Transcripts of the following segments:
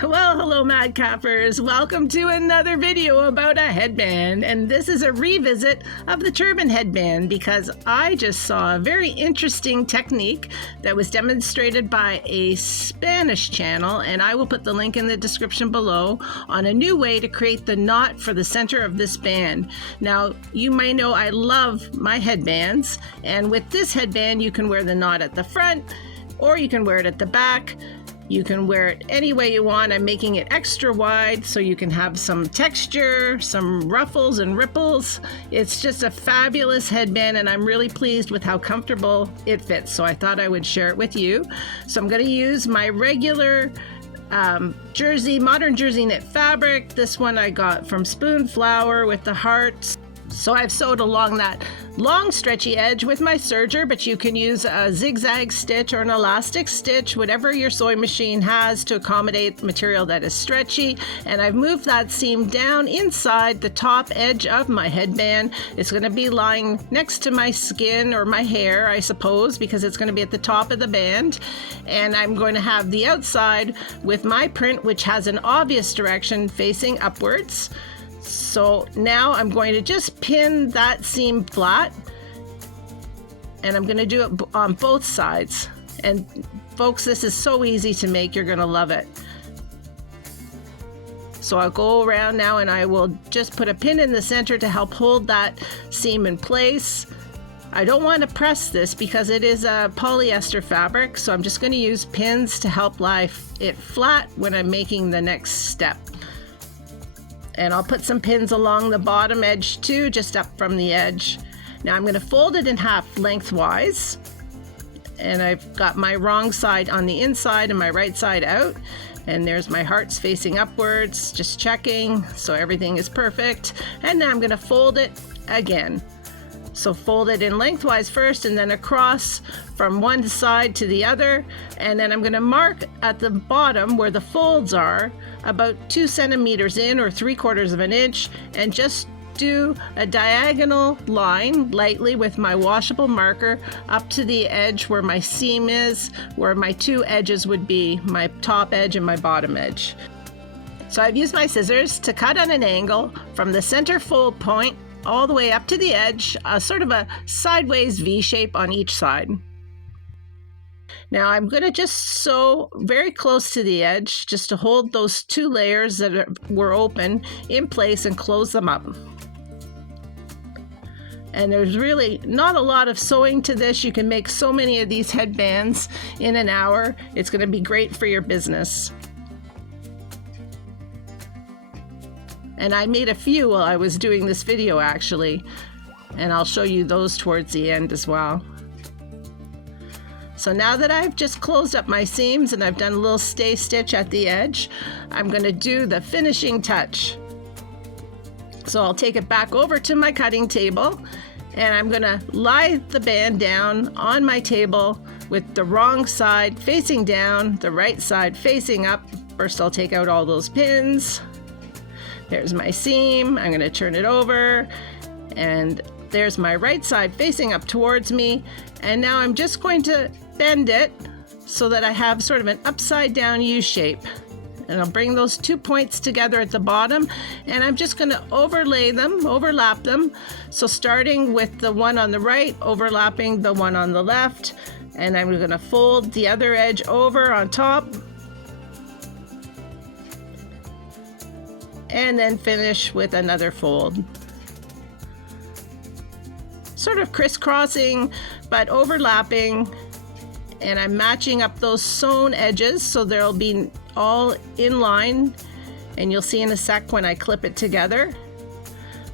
Well, hello Madcappers. Welcome to another video about a headband, and this is a revisit of the turban headband because I just saw a very interesting technique that was demonstrated by a Spanish channel, and I will put the link in the description below, on a new way to create the knot for the center of this band. Now, you may know I love my headbands, and with this headband you can wear the knot at the front or you can wear it at the back. You can wear it any way you want. I'm making it extra wide so you can have some texture, some ruffles and ripples. It's just a fabulous headband, and I'm really pleased with how comfortable it fits. So I thought I would share it with you. So I'm going to use my regular modern jersey knit fabric. This one I got from Spoonflower with the hearts. So I've sewed along that long stretchy edge with my serger, but you can use a zigzag stitch or an elastic stitch, whatever your sewing machine has to accommodate material that is stretchy. And I've moved that seam down inside the top edge of my headband. It's going to be lying next to my skin or my hair, I suppose, because it's going to be at the top of the band. And I'm going to have the outside with my print, which has an obvious direction facing upwards. So now I'm going to just pin that seam flat, and I'm going to do it on both sides. And folks, this is so easy to make, you're going to love it. So I'll go around now and I will just put a pin in the center to help hold that seam in place. I don't want to press this because it is a polyester fabric, so I'm just going to use pins to help lie it flat when I'm making the next step. And I'll put some pins along the bottom edge too, just up from the edge. Now I'm going to fold it in half lengthwise. And I've got my wrong side on the inside and my right side out. And there's my hearts facing upwards, just checking, so everything is perfect. And now I'm going to fold it again. So fold it in lengthwise first and then across from one side to the other. And then I'm going to mark at the bottom where the folds are about 2 centimeters in, or 3/4 of an inch, and just do a diagonal line lightly with my washable marker up to the edge where my seam is, where my two edges would be, my top edge and my bottom edge. So I've used my scissors to cut at an angle from the center fold point all the way up to the edge, sort of a sideways V shape on each side. Now I'm going to just sew very close to the edge just to hold those two layers that were open in place and close them up. And there's really not a lot of sewing to this. You can make so many of these headbands in an hour. It's going to be great for your business. And I made a few while I was doing this video actually, and I'll show you those towards the end as well. So now that I've just closed up my seams and I've done a little stay stitch at the edge, I'm going to do the finishing touch. So I'll take it back over to my cutting table, and I'm going to lie the band down on my table with the wrong side facing down, the right side facing up. First I'll take out all those pins. There's my seam. I'm going to turn it over, and there's my right side facing up towards me. And now I'm just going to bend it so that I have sort of an upside down U shape. And I'll bring those 2 points together at the bottom, and I'm just going to overlap them. So starting with the one on the right, overlapping the one on the left, and I'm going to fold the other edge over on top. And then finish with another fold. Sort of crisscrossing, but overlapping, and I'm matching up those sewn edges so they'll be all in line, and you'll see in a sec when I clip it together.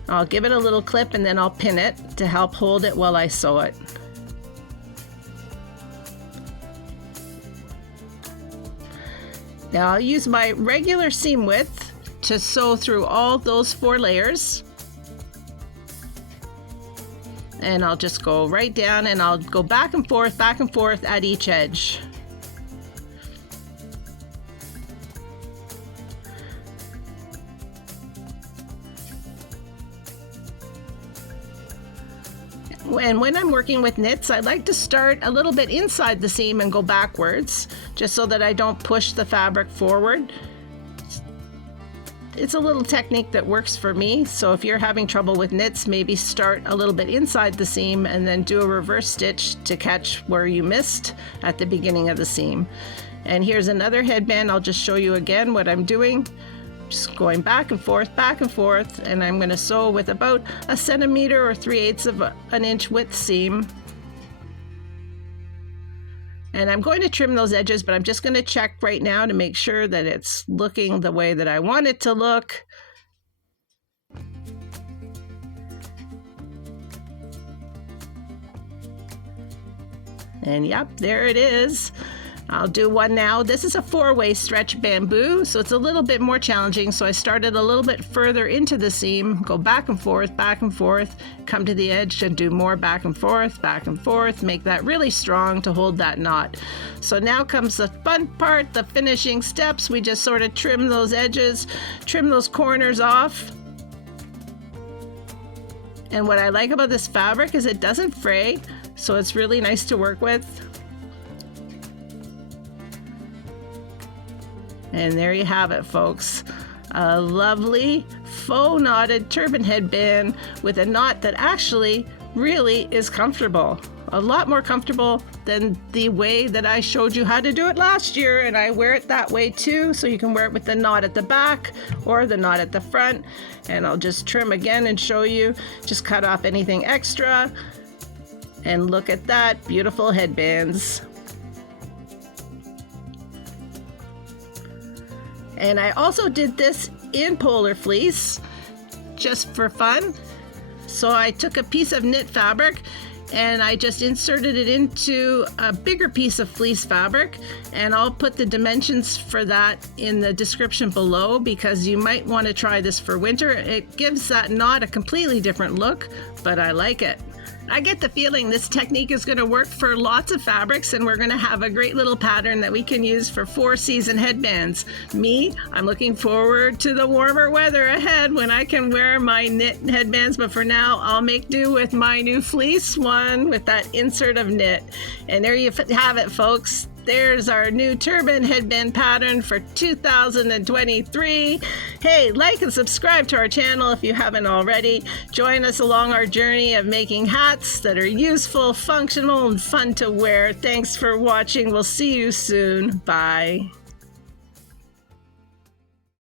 I'll give it a little clip and then I'll pin it to help hold it while I sew it. Now I'll use my regular seam width to sew through all those 4 layers. And I'll just go right down, and I'll go back and forth at each edge. And when I'm working with knits, I like to start a little bit inside the seam and go backwards, just so that I don't push the fabric forward. it's a little technique that works for me. So if you're having trouble with knits, maybe start a little bit inside the seam and then do a reverse stitch to catch where you missed at the beginning of the seam. And here's another headband. I'll just show you again what I'm doing. Just going back and forth, and I'm going to sew with about a centimeter or 3/8 of an inch width seam. And I'm going to trim those edges, but I'm just going to check right now to make sure that it's looking the way that I want it to look. And yep, there it is. I'll do one now. This is a 4-way stretch bamboo, so it's a little bit more challenging. So I started a little bit further into the seam, go back and forth, come to the edge and do more back and forth, make that really strong to hold that knot. So now comes the fun part, the finishing steps. We just sort of trim those edges, trim those corners off. And what I like about this fabric is it doesn't fray, so it's really nice to work with. And there you have it, folks. A lovely faux knotted turban headband with a knot that actually really is comfortable. A lot more comfortable than the way that I showed you how to do it last year. And I wear it that way too, so you can wear it with the knot at the back or the knot at the front. And I'll just trim again and show you. Just cut off anything extra. And look at that, beautiful headbands. And I also did this in polar fleece just for fun. So I took a piece of knit fabric and I just inserted it into a bigger piece of fleece fabric, and I'll put the dimensions for that in the description below because you might want to try this for winter. It gives that knot a completely different look, but I like it. I get the feeling this technique is going to work for lots of fabrics, and we're going to have a great little pattern that we can use for 4-season headbands. I'm looking forward to the warmer weather ahead when I can wear my knit headbands, but for now I'll make do with my new fleece one with that insert of knit. And there you have it, folks. There's our new turban headband pattern for 2023. Hey, like and subscribe to our channel if you haven't already. Join us along our journey of making hats that are useful, functional, and fun to wear. Thanks for watching. We'll see you soon. Bye.